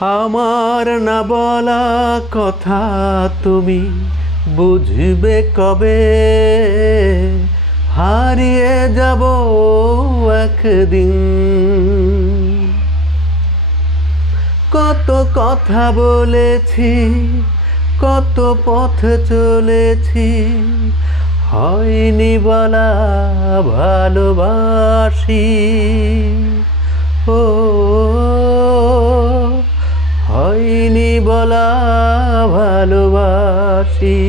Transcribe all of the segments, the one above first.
আমার না বলা কথা তুমি বুঝবে কবে, হারিয়ে যাব একদিন। কত কথা বলেছি, কত পথ চলেছি, হয়নি বলা ভালোবাসি। ও হয়নি বলা ভালোবাসি।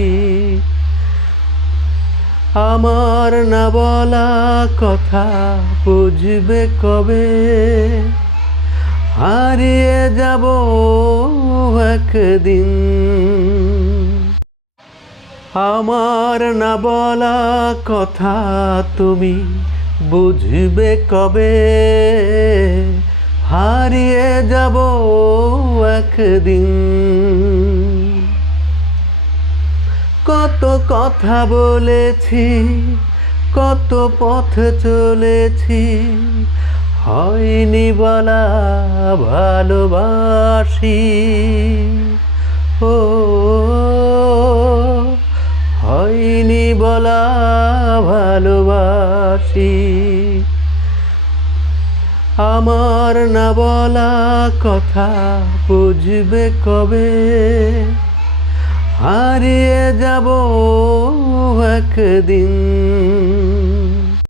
আমার না বলা কথা বুঝবে কবে, হারিয়ে যাব একদিন। আমার না বলা কথা তুমি বুঝবে কবে, হারিয়ে যাব একদিন। কত কথা বলেছি, কত পথ চলেছি, হয়নি বলা ভালোবাসি। ও হয়নি বলা ভালোবাসি। আমার না বলা কথা বুঝবে কবে, হারিয়ে যাব একদিন।